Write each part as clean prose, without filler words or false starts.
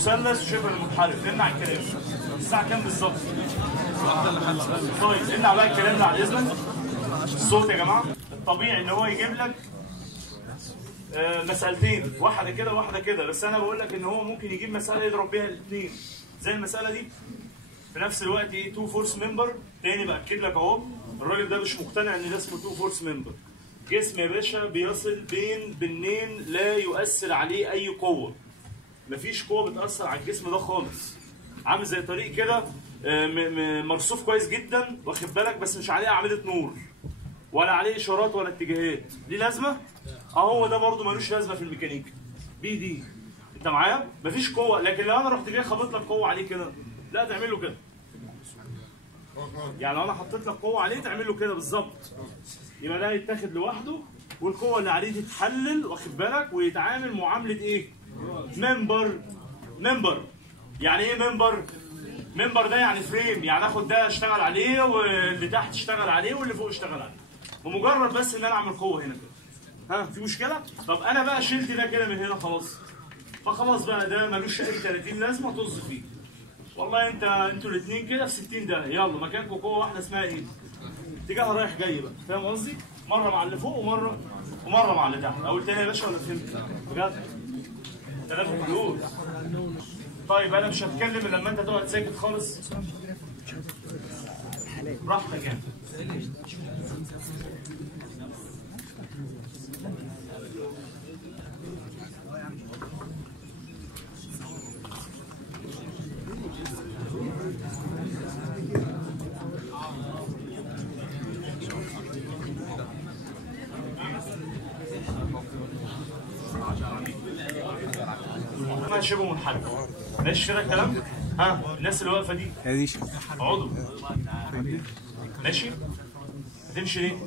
مثلث وشبه المنحرف. امنع الكلام. الساعه كام بالظبط؟ طيب امنع بقى الكلام ده على اذنك. الصوت يا جماعه. الطبيعي ان هو يجيب لك مسألتين، واحده كده وواحده كده، بس انا بقول لك ان هو ممكن يجيب مساله يضرب بيها الاثنين زي المساله دي في نفس الوقت. ايه؟ تو فورس ممبر. تاني باكد لك اهو، الراجل ده مش مقتنع ان ده اسمه تو فورس ممبر. جسم يا باشا بيصل بين بنين لا يؤثر عليه اي قوه. مفيش قوه بتاثر على الجسم ده خالص. عامل زي طريق كده مرصوف كويس جدا، واخد بالك، بس مش عليه اعمده نور ولا عليه اشارات ولا اتجاهات. دي لازمه؟ اهو ده برده ملوش لازمه في الميكانيكا. بي دي. انت معايا؟ مفيش قوه، لكن لو انا رحت جاي خابط لك قوه عليه كده، لا تعمل له كده. يعني لو انا حطيت لك قوه عليه تعمل له كده بالظبط. يبقى ده يتاخد لوحده، والقوه اللي عليه تتحلل، واخد بالك، ويتعامل معامله ايه؟ ممبر. يعني ايه ممبر؟ ممبر ده يعني فريم، يعني اخد ده اشتغل عليه، واللي تحت اشتغل عليه، واللي فوق اشتغل عليه. بمجرد بس ان انا اعمل قوه هنا كده. ها في مشكله؟ طب انا بقى شلت ده كده من هنا خلاص. فخلاص بقى ده ملوش اي 30 لازمه طز فيه. والله انتوا الاثنين كده في 60 ده، يلا مكانكم قوه واحده اسمها ايه؟ اتجاهها رايح جاي بقى، فاهم قصدي؟ مره مع اللي فوق ومره مع اللي تحت. اقول تاني يا باشا ولا فهمت؟ بجد؟ ثلاثة حلول. طيب انا مش هتكلم الا لما انت تقعد ساكت خالص. براحتك يعني. شبه منحرف. ماشي كده الكلام؟ ها الناس اللي واقفه دي اقعدوا. ماشي؟ هتمشي ليه؟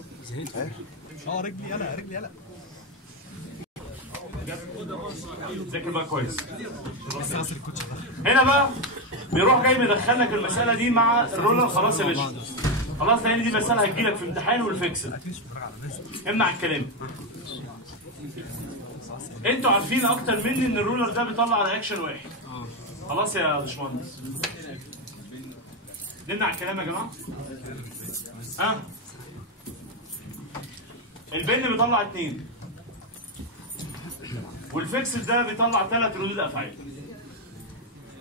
رجلي يلا ذاكر بقى كويس. هنا بقى بيروح جاي مدخلك المساله دي مع الرولر. خلاص يا باشا، خلاص، لان دي مساله هتجيلك في امتحان والفيكسل. امنع الكلام. انتوا عارفين اكتر مني ان الرولر ده بيطلع رياكشن واحد. خلاص يا باشمهندس، نمنع الكلام يا جماعه. البن بيطلع 2، والفيكسل ده بيطلع 3 ردود افعال،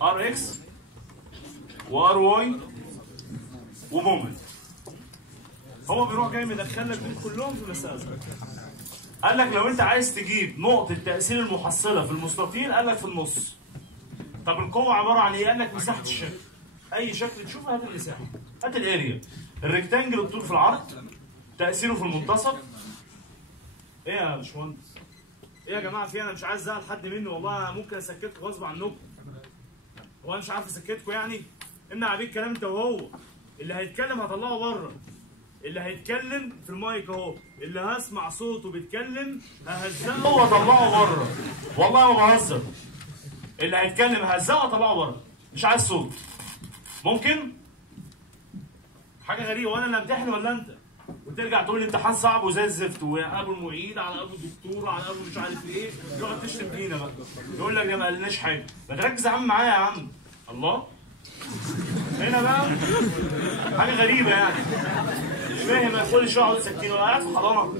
ار اكس وار واي ومومنت. هو بيروح جاي مدخلك دول كلهم في مساله. قال لك لو انت عايز تجيب نقطة تأثير المحصلة في المستطيل، قال لك في النص. طب القوة عبارة عن ايه؟ قال لك مساحة الشكل. أي شكل تشوفه هات المساحة، هات الاريا. الريكتانجل الطول في العرض، تأثيره في المنتصف. ايه يا باشمهندس؟ ايه يا جماعة في؟ أنا مش عايز أزعل حد مني والله، أنا ممكن أسكتكم غصب عنكم. هو أنا مش عارف أسكتكم يعني؟ امنع عليه الكلام أنت وهو. اللي هيتكلم هطلعه بره. اللي هيتكلم في المايك اهو، اللي هسمع صوته بيتكلم ههزقه واطلعه بره. والله ما بهزر. اللي هيتكلم ههزقه واطلعه بره. مش عايز صوت. ممكن؟ حاجه غريبه، وانا اللي امتحن ولا انت؟ وترجع تقول لي امتحان صعب وزي الزفت، وابو المعيد على ابو الدكتور على ابو مش عارف ايه، يقعد تشتم فينا بقى. يقول لك ده ما قالناش حاجه. ما تركز يا عم معايا يا عم. الله. هنا بقى حاجه غريبه يعني. مش فاهم، كل شويه اقعد ساكتين ولا قاعد في حضانه.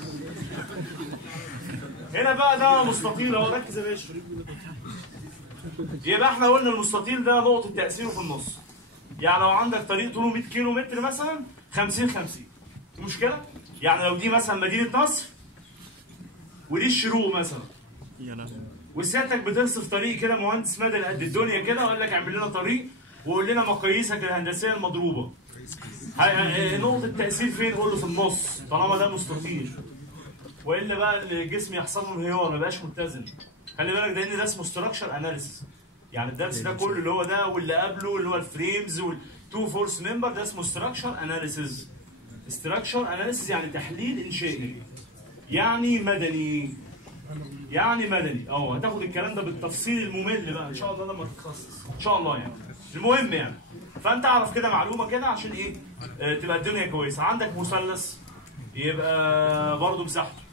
هنا بقى ده مستطيل اهو، ركز يا باشا. يبقى احنا قلنا المستطيل ده نقطه تاثيره في النص. يعني لو عندك طريق طوله 100 كيلو متر مثلا، 50 في مشكله؟ يعني لو دي مثلا مدينه نصر ودي الشروق مثلا، وسيادتك بترصف طريق كده مهندس مدني قد الدنيا كده، وقال لك اعمل لنا طريق وقول لنا مقاييسك الهندسيه المضروبه. نقطه التاثير فين؟ قول له في النص طالما ده مستطيل. والا بقى الجسم يحصل له انهيار، ما يبقاش متزن. خلي بالك ده ان ده اسمه ستراكشر اناليسيس. يعني الدرس ده كله اللي هو ده واللي قبله اللي هو الفريمز والتو فورس ممبر، ده اسمه ستراكشر اناليسيس. ستراكشر اناليسيس يعني تحليل انشائي. يعني مدني. هتاخد الكلام ده بالتفصيل الممل بقى ان شاء الله لما تتخصص ان شاء الله يعني. المهم يعني فانت اعرف كده معلومه كده عشان ايه؟ تبقى الدنيا كويسه. عندك مثلث يبقى برضه مساحته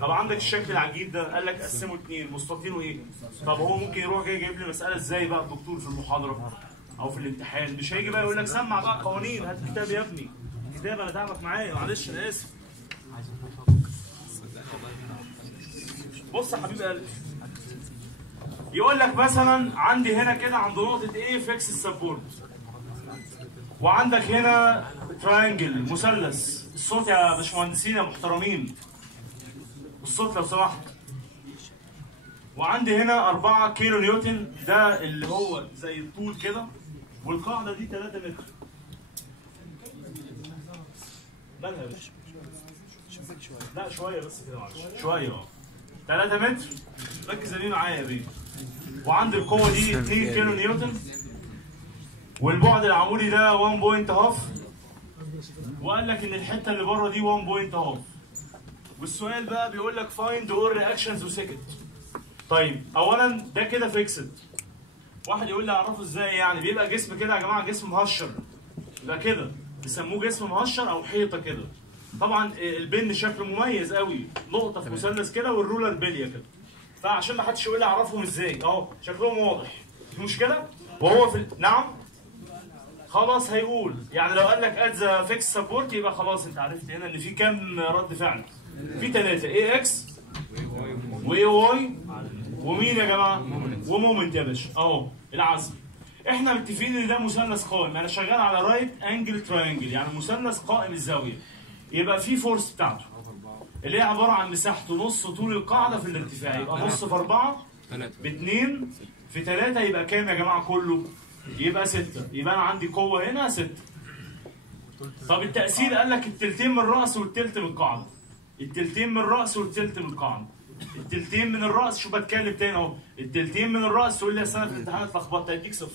طب عندك الشكل العجيب ده قال لك قسمه 2 مستطيل وايه؟ طب هو ممكن يروح جاي جايب لي مساله ازاي بقى الدكتور في المحاضره او في الامتحان؟ مش هيجي بقى يقول لك سمع بقى قوانين، هات كتاب يا ابني، كتاب انا تعبك معايا، معلش انا اسف. بص يا حبيب قلبي، يقول لك مثلا عندي هنا كده عند نقطه ايه فيكس السبورت، وعندك هنا تراينجل مثلث. الصوت يا باشمهندسين يا محترمين، الصوت لو سمحت. وعندي هنا 4 كيلو نيوتن، ده اللي هو زي الطول كده، والقاعده دي 3 متر. مالها يا باشا؟ لا شويه بس كده معلش، شويه 3 متر، ركز يا معايا يا بيه. وعندي القوه دي 2 كيلو نيوتن، والبعد العمودي ده 1 بوينت هاف، وقال لك ان الحته اللي بره دي 1 بوينت هاف. والسؤال بقى بيقول لك فايند اول رياكشنز وسكت. طيب اولا ده كده فيكسد. واحد يقول لي اعرفه ازاي يعني؟ بيبقى جسم كده يا جماعه، جسم مهشر، يبقى كده بيسموه جسم مهشر او حيطه كده. طبعا البن شكله مميز قوي، نقطه في مثلث كده والرولر بليه كده. فعشان ما حدش يقول لي اعرفهم ازاي، اهو شكلهم واضح، في مشكله؟ وهو في نعم خلاص هيقول يعني لو قال لك اد ذا فيكس سبورت يبقى خلاص انت عرفت هنا ان في كام رد فعل؟ في 3، اي اكس واي واي ومين يا جماعه؟ ومومنت يا باشا اهو العزم. احنا متفقين ان ده مثلث قائم، انا شغال على رايت انجل تراينجل، يعني مثلث قائم الزاويه. يبقى في فورس بتاعته اللي هي عباره عن مساحته نص طول القاعده في الارتفاع، يبقى نص في 4 ب2 في 3 يبقى كام يا جماعه كله؟ يبقى 6. يبقى انا عندي قوه هنا 6. طب التأثير قال لك التلتين من الرأس والتلت من القاعده. التلتين من الرأس والتلت من القاعده. التلتين من الرأس، شوف بتكلم تاني اهو، التلتين من الرأس تقول لي يا سنه في الامتحان اتلخبطت، هيديك 0.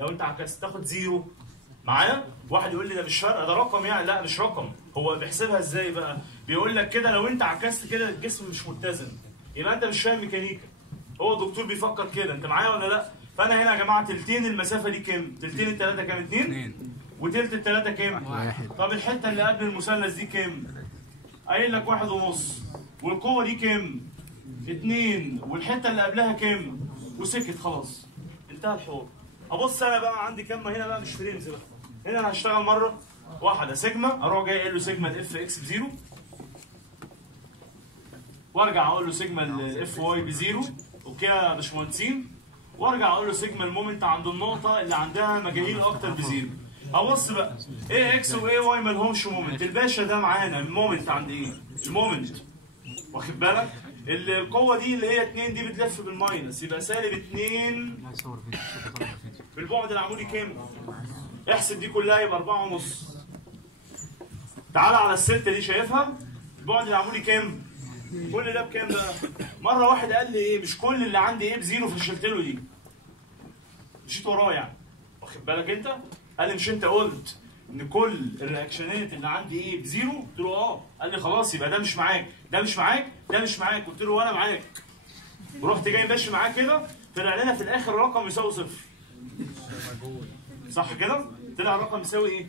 لو انت عكست تاخد 0 معايا. واحد يقول لي ده مش فارقه ده رقم يعني، لا مش رقم. هو بيحسبها ازاي بقى؟ بيقول لك كده لو انت عكست كده الجسم مش متزن، يبقى انت مش فاهم ميكانيكا. هو الدكتور بيفكر كده، انت معايا ولا لا؟ فانا هنا يا جماعه تلتين المسافه دي كام؟ تلتين الثلاثه كام؟ 2. وتلت الثلاثه كام؟ 1. طب الحته اللي قبل المثلث دي كام؟ قايل لك 1.5. والقوه دي كام؟ 2. والحته اللي قبلها كام؟ وسكت خلاص انتهى الحوار. ابص انا بقى عندي كام هنا بقى، مش فريمز بقى. هنا انا هشتغل مره واحده سيجما، اروح جاي قايل له سيجما الاف اكس ب0، وارجع اقول له سيجما الاف واي ب0. اوكي يا باشمهندسين؟ وارجع اقول له سيجما المومنت عند النقطه اللي عندها مجاهيل اكتر ب0. ابص بقى اي اكس واي واي ما لهمش مومنت. الباشا ده معانا المومنت عند ايه؟ المومنت واخد بالك؟ القوه دي اللي هي 2 دي بتلف بالماينس، يبقى سالب 2 في البعد العمودي كام؟ احسب دي كلها يبقى 4.5. تعالى على الستة دي شايفها؟ البعد العمودي كام؟ كل ده بكام بقى؟ مرة واحد قال لي ايه؟ مش كل اللي عندي ايه ب0 فشلت له دي. مشيت وراه يعني. واخد بالك انت؟ قال لي مش انت قلت ان كل الرياكشنات اللي عندي ايه ب0؟ قلت له اه. قال لي خلاص يبقى ده مش معاك، ده مش معاك، ده مش معاك. قلت له وانا معاك. ورحت جاي ماشي معاه كده، طلع لنا في الاخر رقم يساوي 0. صح كده؟ طلع الرقم يساوي ايه؟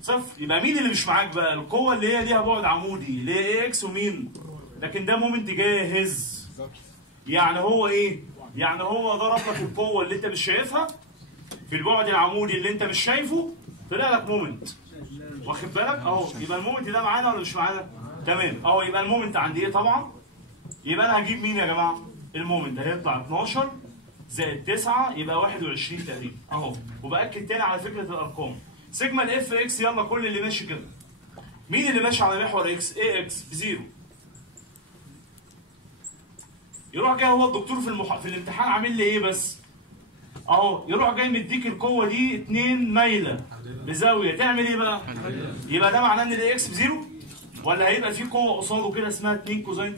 0. يبقى مين اللي مش معاك بقى؟ القوه اللي هي ليها بعد عمودي اللي هي اي اكس ومين؟ لكن ده مومنت جاهز. يعني هو ايه؟ يعني هو ضرب لك القوه اللي انت مش شايفها في البعد العمودي اللي انت مش شايفه، طلع لك مومنت. واخد بالك؟ اهو. يبقى المومنت ده معانا ولا مش معانا؟ تمام. اهو يبقى المومنت عندي ايه طبعا؟ يبقى انا هجيب مين يا جماعه؟ المومنت هيطلع 12 زائد 9 يبقى 21 تقريبا اهو. وباكد تاني على فكره الارقام. سيجما الاف اكس، يلا كل اللي ماشي كده. مين اللي ماشي على محور اكس؟ اي اكس ب0. يروح جاي هو الدكتور في الامتحان عامل لي ايه بس؟ اهو يروح جاي مديك القوه دي 2 مايله بزاويه، تعمل ايه بقى؟ يبقى ده معناه ان الاي اكس ب0 ولا هيبقى في قوه قصاده كده اسمها 2 كوزين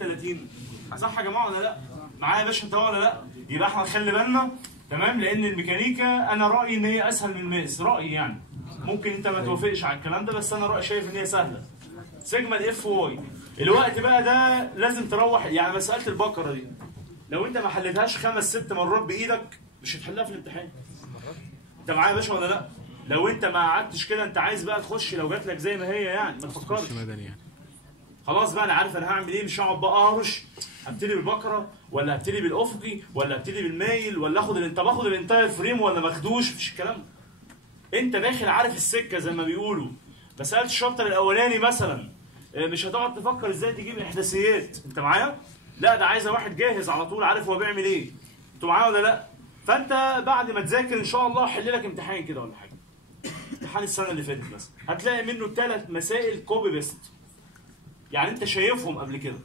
30؟ صح يا جماعه ولا لا؟ معايا يا باشا انت ولا لا؟ يبقى احنا نخلي بالنا تمام، لان الميكانيكا انا رايي ان هي اسهل من الماس، رايي يعني. ممكن انت ما توافقش على الكلام ده، بس انا رايي شايف ان هي سهله. سيجما الاف واي الوقت بقى ده لازم تروح يعني. مساله البقره دي لو انت ما حلتهاش 5 6 مرات بايدك مش هتحلها في الامتحان. انت معايا يا باشا ولا لا؟ لو انت ما قعدتش كده انت عايز بقى تخش لو جات لك زي ما هي يعني ما تفكرش. خلاص بقى انا عارف انا هعمل ايه، مش هقعد بقى اهرش ابتدي بالبكره ولا ابتدي بالافقي ولا ابتدي بالمايل ولا باخد الانتاير فريم ولا ماخدوش، مفيش الكلام ده. انت داخل عارف السكه زي ما بيقولوا. مساله الشابتر الاولاني مثلا مش هتقعد تفكر ازاي تجيب احداثيات، انت معايا؟ لا ده عايزه واحد جاهز على طول عارف هو بيعمل ايه. انتوا معايا ولا لا؟ فانت بعد ما تذاكر ان شاء الله حل لك امتحان كده ولا حاجه. امتحان السنه اللي فاتت مثلا هتلاقي منه 3 مسائل كوبي بيست. يعني انت شايفهم قبل كده.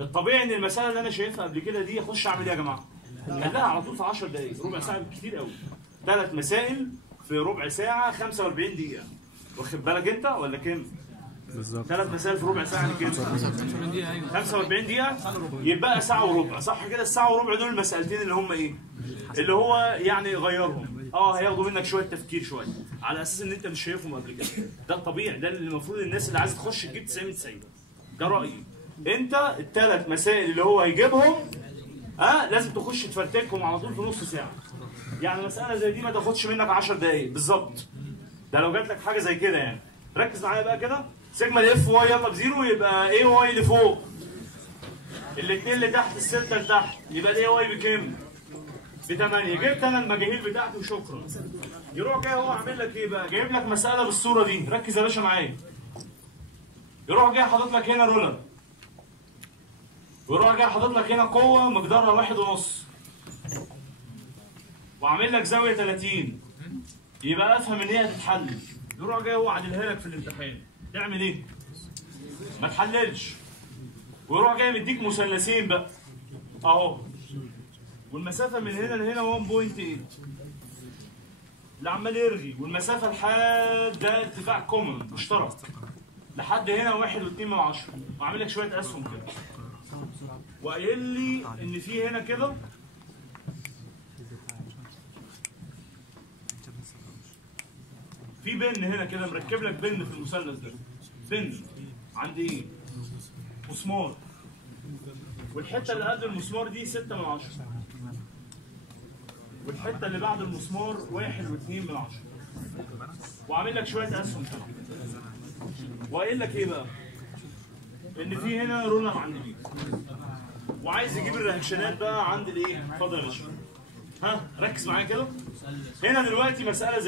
الطبيعي ان المساله اللي انا شايفها قبل كده دي اخش اعمل ايه يا جماعه؟ حلها على طول في 10 دقائق، ربع ساعه كتير قوي. 3 مسائل في ربع ساعه 45 دقيقه. واخد بالك انت ولا كام؟ بالظبط 3 مسائل في ربع ساعه يعني كام؟ 45 دقيقه يبقى ساعه وربع، صح كده؟ الساعه وربع دول المسالتين اللي هم ايه؟ اللي هو يعني غيرهم. هياخدوا منك شويه تفكير شويه على اساس ان انت مش شايفهم قبل كده. ده الطبيعي، ده اللي المفروض الناس اللي عايزه تخش تجيب 90 ده رايي. انت ال3 مسائل اللي هو هيجيبهم لازم تخش تفرتكهم على طول في نص ساعه. يعني مساله زي دي ما تاخدش منك 10 دقائق بالظبط. ده لو جات لك حاجه زي كده يعني. ركز معايا بقى كده. سيجما الاف واي يلا بزيرو يبقى اي واي لفوق. الاثنين اللي تحت السته لتحت يبقى الاي واي بكام؟ ب8. جبت انا المجاهيل بتاعتي وشكرا. يروح جاي هو عامل لك ايه بقى؟ جايب لك مساله بالصوره دي، ركز يا باشا معايا. يروح جاي حاطط لك هنا رولر. ويروح جاي حاطط لك هنا قوه مقدارها 1.5. وعامل لك زاويه 30. يبقى افهم ان هي هتتحل. يروح جاي هو عادلها لك في الامتحان. تعمل ايه؟ ما تحللش. ويروح جاي مديك مثلثين بقى. اهو. والمسافه من هنا لهنا 1.8. اللي عمال يرغي والمسافه لحد ده ارتفاع كومن مشترك. لحد هنا 1.2 وعامل لك شويه اسهم كده. وقايل لي ان في هنا كده في بن هنا كده مركب لك بن في المثلث ده. بن عند ايه؟ مسمار. والحته اللي قبل المسمار دي 6/10. والحته اللي بعد المسمار 1.2. وعامل لك شويه اسهم كده. وقايل لك ايه بقى؟ ان في هنا رولر عند دي. وعايز يجيب الرياكشنات بقى عند الايه؟ اتفضل يا باشا. ركز معايا كده. هنا دلوقتي مساله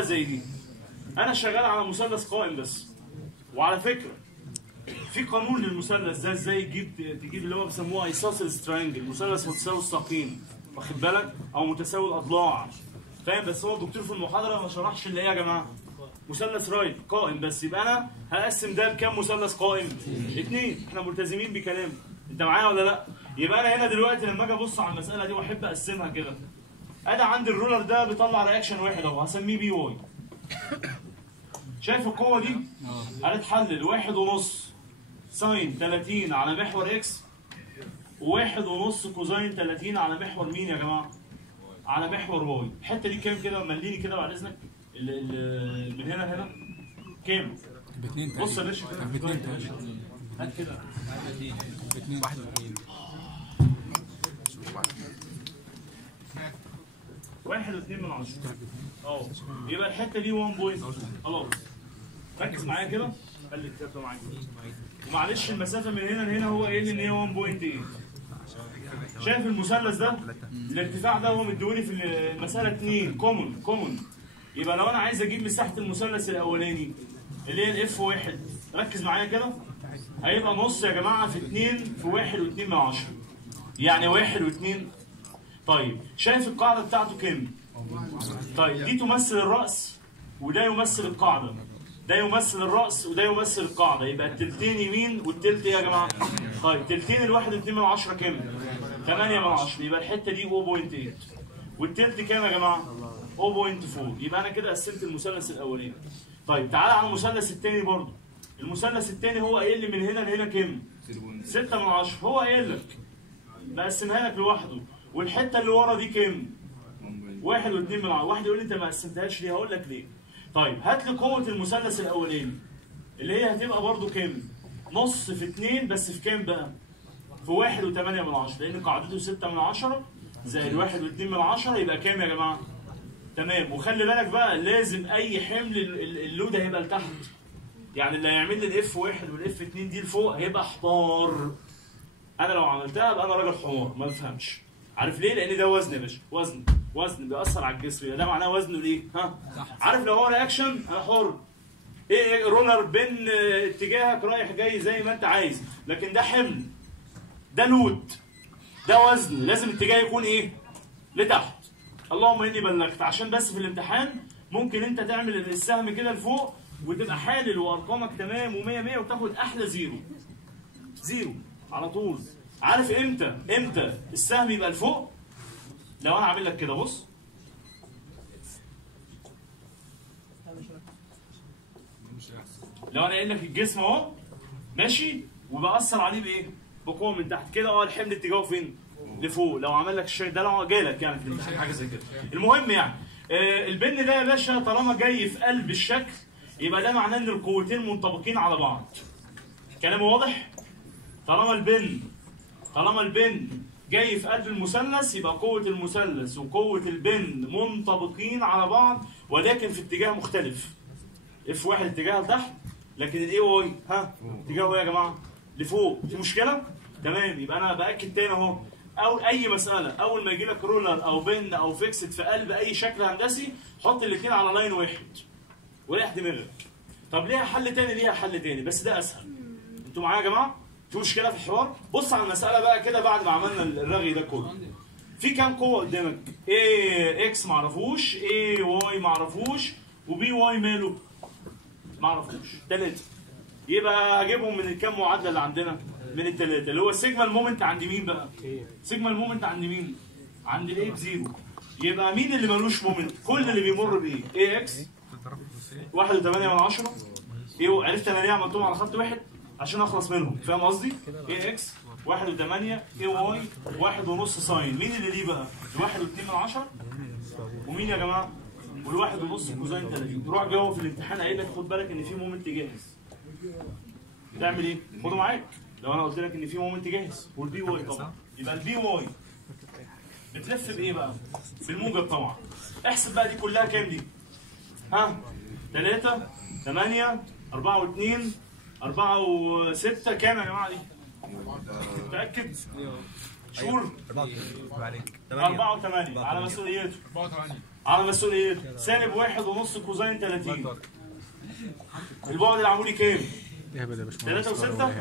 زي دي. انا شغال على مثلث قائم بس. وعلى فكره في قانون للمثلث ده ازاي تجيب اللي هو بيسموه ايسوسيلس تراينجل، مثلث متساوي الساقين، واخد بالك؟ او متساوي الاضلاع. فاهم؟ بس هو الدكتور في المحاضره ما شرحش اللي ايه يا جماعه؟ مثلث رايت قائم بس. يبقى انا هقسم ده بكام مثلث قائم؟ 2. احنا ملتزمين بكلامي. انت معايا ولا لا؟ يبقى انا هنا دلوقتي لما اجي ابص على المساله دي واحب اقسمها كده. ادي عندي الرولر ده بيطلع رياكشن واحد اهو، هسميه بي واي. شايف القوه دي؟ هنتحلل 1.5 ساين 30 على محور اكس و1.5 كوزين 30 على محور مين يا جماعه؟ على محور واي. الحته دي كام كده؟ مليني كده بعد اذنك. من هنا لهنا كام؟ ب2. بص يا باشا ب2 هات كده. ب2 1.2. يبقى الحته دي 1 بوينت. خلاص ركز معايا كده. خلي الكتاب ده معايا. ومعلش المسافه من هنا لهنا هو قايل لي ان هي 1.8. شايف المثلث ده؟ الارتفاع ده هو مديوني في المساله 2 كومن. يبقى لو انا عايز اجيب مساحه المثلث الاولاني اللي هي الاف 1، ركز معايا كده. هيبقى نص يا جماعه في 2 في 1.2. يعني 1.2. طيب شايف القاعده بتاعته كام؟ طيب دي تمثل الراس وده يمثل القاعده. ده يمثل الراس وده يمثل القاعده. يبقى التلتين يمين والتلت ايه يا جماعه؟ طيب تلتين ال1.2 كام؟ 8/10. يبقى الحته دي 0.8 والتلت كام يا جماعه؟ 0.4. يبقى انا كده قسمت المثلث الاولاني. طيب تعالى على المثلث الثاني برضه. المثلث الثاني هو قايل لي من هنا لهنا كام؟ 6/10. هو قايل لك بقسمها لك لوحده. والحته اللي ورا دي كام؟ 1.2. واحد يقول لي انت ما قسمتهاش ليه؟ هقول لك ليه. طيب هات لي قوه المثلث الاولاني اللي هي هتبقى برضو كام؟ نص في 2 بس في كام بقى؟ في 1.8. لان قاعدته 6/10 زائد 1.2 يبقى كام يا جماعه؟ تمام. وخلي بالك بقى لازم اي حمل اللود هيبقى لتحت. يعني اللي هيعمل لي الاف 1 والاف 2 دي لفوق هيبقى حمار. انا لو عملتها ابقى انا راجل حمار ما بفهمش. عارف ليه؟ لان ده وزن يا باشا، وزن بيأثر على الجسم، ده معناه وزنه ليه؟ ها؟ عارف لو هو رياكشن انا حر. ايه رولر بين اتجاهك رايح جاي زي ما انت عايز، لكن ده حمل، ده لود، ده وزن، لازم الاتجاه يكون ايه؟ لتحت. اللهم اني بلغت. عشان بس في الامتحان ممكن انت تعمل السهم كده لفوق وتبقى حالل وارقامك تمام و100 100 وتاخد احلى زيرو على طول. عارف امتى السهم يبقى لفوق؟ لو انا عامل لك كده بص، لو انا قايل لك الجسم اهو ماشي وبأثر عليه بايه؟ بقوه من تحت كده، الحمل اتجاهه فين؟ لفوق. لو عمل لك الشيء ده لو جالك يعني في الامتحان حاجه زي كده. المهم يعني البن ده يا باشا طالما جاي في قلب الشكل يبقى ده معناه ان القوتين منطبقين على بعض. كلامي واضح؟ طالما البن جاي في قلب المثلث يبقى قوة المثلث وقوة البن منطبقين على بعض ولكن في اتجاه مختلف. اف 1 اتجاه لتحت لكن الاي واي اتجاهه ايه يا جماعة؟ لفوق. في مشكلة؟ تمام. يبقى انا باكد تاني اهو، او اي مسألة اول ما يجي لك رولر او بن او فيكسد في قلب اي شكل هندسي حط الاثنين على لاين واحد وريح دماغك. طب ليها حل تاني؟ ليها حل تاني بس ده اسهل. انتوا معايا يا جماعة؟ في مشكلة في الحوار؟ بص على المسألة بقى كده بعد ما عملنا الرغي ده كله. في كام قوة قدامك؟ ايه اكس معرفوش، ايه واي معرفوش، وبي واي ماله؟ معرفوش. 3. يبقى هجيبهم من الكام معادلة اللي عندنا؟ من الثلاثة اللي هو السيجما المومنت عند مين بقى؟ سيجما المومنت عند مين؟ عند الايه بزيرو. يبقى مين اللي ملوش مومنت؟ كل اللي بيمر بايه؟ ايه اكس 1.8 ايه عرفت انا ليه عملتهم على خط واحد؟ عشان اخلص منهم، فاهم قصدي؟ ايه اكس 1.8 ايه واي 1.5 ساين. مين اللي ليه بقى؟ 1.2 ومين يا جماعه؟ وال1.5 كوزين 30. تروح جوه في الامتحان قايل لك خد بالك ان في مومنت جاهز. تعمل ايه؟ خده معاك. لو انا قلت لك ان في مومنت جاهز والبي واي طبعا يبقى البي واي بتلف بايه بقى؟ بالموجب طبعا. احسب بقى دي كلها كام دي؟ 3 8 4 و2 4 و6 كام يا جماعه دي؟ متأكد؟ شور؟ 4 و8 على مسؤوليته. على مسؤوليته. سالب 1.5 كوزين 30. البعد العمودي كام؟ 3 و6؟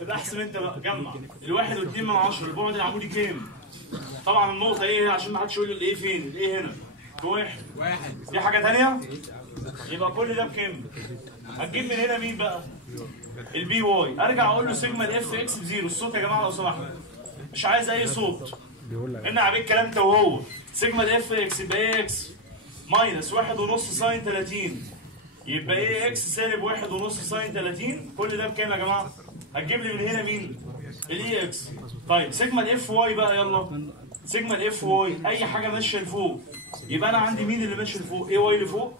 يبقى احسب انت بقى جمع. 1.2 البعد العمودي كام؟ طبعا النقطة ايه عشان ما حدش يقول لي الايه فين؟ الايه هنا. واحد. دي حاجة تانية؟ يبقى كل ده بكام؟ هتجيب من هنا مين بقى؟ البي واي. ارجع اقول له سيجما الاف اكس بزيرو. الصوت يا جماعة لو سمحتوا. مش عايز اي صوت. هنا عليك الكلام انت وهو. سيجما الاف اكس يبقى ايه اكس؟ ماينس 1.5 ساين 30. يبقى ايه اكس سالب 1.5 ساين 30. كل ده بكام يا جماعة؟ هتجيب لي من هنا مين؟ الاي اكس. طيب سيجما الاف واي بقى يلا. سيجما الاف واي اي حاجة ماشية لفوق. يبقى انا عندي مين اللي ماشي لفوق؟ اي واي لفوق.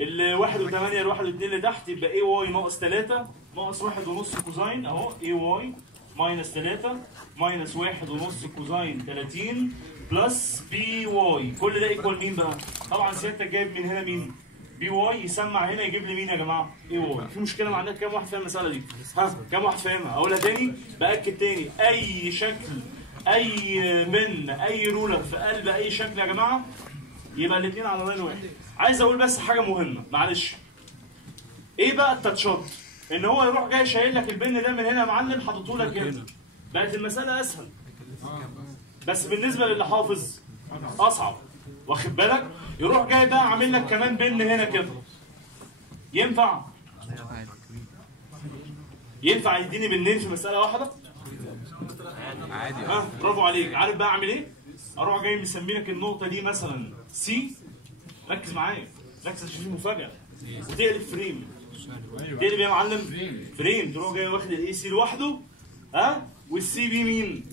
ال 1.8 ال 1.2 اللي تحت يبقى اي واي ناقص 3 ناقص 1.5 كوزين اهو اي واي ماينس 3 ماينس 1.5 كوزين 30 بلس بي واي. كل ده ايكوال مين بقى؟ طبعا سيادتك جايب من هنا مين؟ بي واي. يسمع هنا يجيب لي مين يا جماعه؟ اي واي. في مشكله عندك كام واحد فاهم المساله دي؟ كام واحد فاهمها؟ اقولها تاني باكد تاني. اي شكل اي من اي رولر في قلب اي شكل يا جماعه يبقى الاثنين على لاين واحد. عايز اقول بس حاجه مهمه معلش. ايه بقى التاتشات؟ ان هو يروح جاي شايل لك البن ده من هنا يا معلم حاططه لك هنا. بقت المساله اسهل. بس بالنسبه للي حافظ اصعب. واخد بالك؟ يروح جاي بقى عامل لك كمان بن هنا كده. ينفع؟ ينفع يديني بنين في مساله واحده؟ عادي. برافو عليك. عارف بقى اعمل ايه؟ اروح جاي مسمي لك النقطه دي مثلا سي. ركز معايا. ركز عشان في مفاجاه. وتقلب فريم. تقلب ايه يا معلم؟ فريم. تروح جاي واخد الاي سي لوحده والسي بي مين؟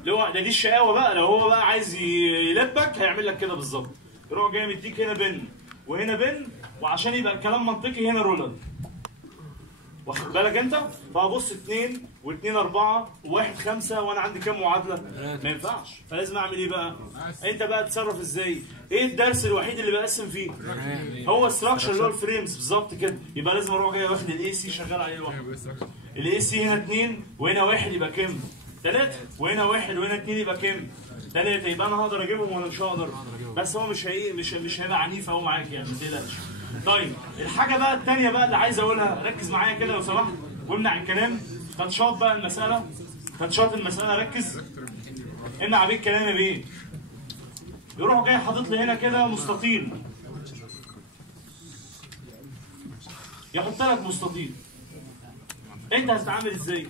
اللي هو ده دي الشقاوه بقى. لو هو بقى عايز يلبك هيعمل لك كده بالظبط. يروح جاي مديك هنا بن وهنا بن وعشان يبقى الكلام منطقي هنا رولر. واخد بالك انت؟ فهبص 2 و2 4 و1 5 وانا عندي كام معادله؟ ما ينفعش. فلازم اعمل ايه بقى؟ انت بقى تتصرف ازاي؟ ايه الدرس الوحيد اللي بقسم فيه؟ هو الستراكشر اللي هو الفريمز بالظبط كده. يبقى لازم اروح جاي واخد الاي سي شغال عليه لوحده. الاي سي هنا 2 وهنا 1 يبقى كام؟ 3 وهنا 1 وهنا 2 يبقى كام؟ 3. يبقى انا هقدر اجيبهم ولا مش هقدر؟ بس هو مش هيبقى عنيف اهو معاك يعني ما تقلقش. طيب الحاجه بقى الثانيه بقى اللي عايز اقولها، ركز معايا كده لو سمحت وامنع الكلام. تاتشات بقى المساله، تاتشات المساله ركز. امنع بيه الكلام يا بيه. يروح جاي حاطط لي هنا كده مستطيل، يحط لك مستطيل. انت هتتعامل ازاي؟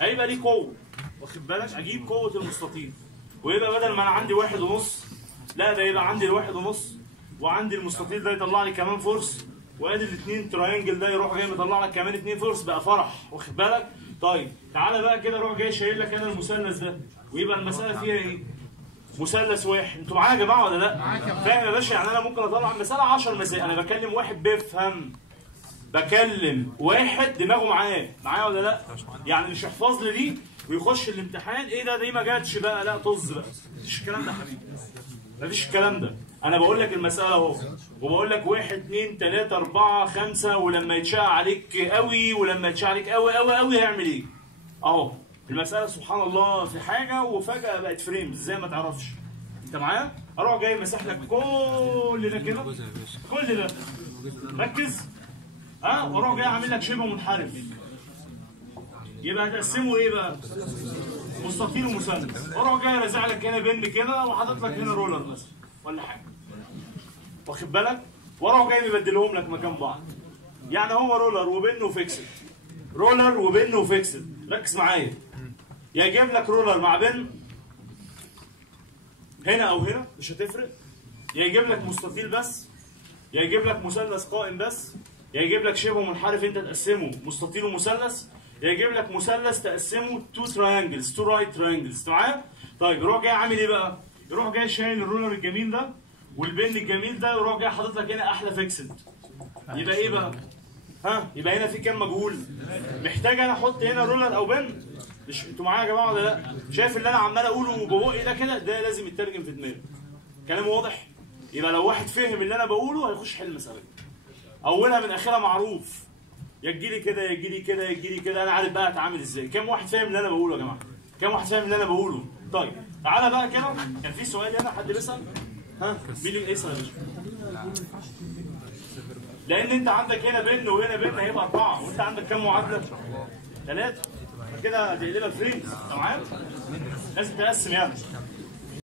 هيبقى ليه قوه، واخد بالك؟ اجيب قوه المستطيل ويبقى بدل ما انا عندي 1.5 لا ده يبقى عندي 1.5 وعندي المستطيل ده يطلع لي كمان فورس، وادي الاثنين تراينجل ده يروح جاي مطلع لك كمان 2 فورس، بقى فرح، واخد بالك؟ طيب تعالى بقى كده روح جاي شايل لك انا المثلث ده ويبقى المساله فيها ايه؟ مثلث واحد. انتوا معايا يا جماعه ولا لا؟ فاهم يا باشا؟ يعني انا ممكن اطلع المساله 10 مسائل. انا بكلم واحد بيفهم، بكلم واحد دماغه معايا ولا لا؟ يعني مش يحفظ لي دي ويخش الامتحان ايه ده دي ما جاتش بقى، لا طز بقى. مفيش الكلام ده يا حبيبي، مفيش الكلام ده. انا بقول لك المساله اهو وبقول لك 1 2 3 4 5 ولما يتشاء عليك قوي ولما يتشاء عليك قوي قوي قوي هيعمل ايه؟ اهو المساله سبحان الله في حاجه وفجاه بقت فريمز زي ما تعرفش. انت معايا؟ اروح جاي مسح لك كل ده كده، كل ده ركز. واروح جاي اعمل لك شبه منحرف. يبقى هتقسمه ايه بقى؟ مستطيل ومثلث. واروح جاي رازع لك هنا بن كده وحاطط لك هنا رولر مثلا ولا حاجه، واخد بالك؟ واروح جاي مبدلهم لك مكان بعض. يعني هو رولر وبن وفيكسد، رولر وبن وفيكسد. ركز معايا، يا يجيب لك رولر مع بن هنا او هنا مش هتفرق، يا يجيب لك مستطيل بس، يا يجيب لك مثلث قائم بس، يا يجيب لك شبه منحرف انت تقسمه مستطيل ومثلث، يا يجيب لك مثلث تقسمه 2 تراينجلز 2 رايت تراينجلز. معايا؟ طيب يروح جاي عامل ايه بقى؟ يروح جاي شايل الرولر الجميل ده والبن الجميل ده ويروح جاي حاطط لك هنا احلى فيكسد. يبقى ايه بقى؟ يبقى هنا في كام مجهول؟ محتاج انا احط هنا رولر او بن؟ مش انتوا معايا يا جماعه ولا لا؟ شايف اللي انا عمال اقوله ببقي ده كده؟ ده لازم يترجم في دماغي. كلام واضح؟ يبقى لو واحد فهم اللي انا بقوله هيخش يحل المساله. اولها من اخرها معروف، يا تجيلي كده يا تجيلي كده يا تجيلي كده. انا عارف بقى اتعامل ازاي. كام واحد فاهم اللي انا بقوله يا جماعه؟ كام واحد فاهم اللي انا بقوله؟ طيب تعالى بقى كده. كان في سؤال هنا حد بيسال؟ مين اللي يسال يا باشا؟ لان انت عندك هنا بن وهنا بن هيبقى 4 وانت عندك كام معادله؟ 3. فكده هتقلبها فريمز. تمام؟ لازم تقسم يعني.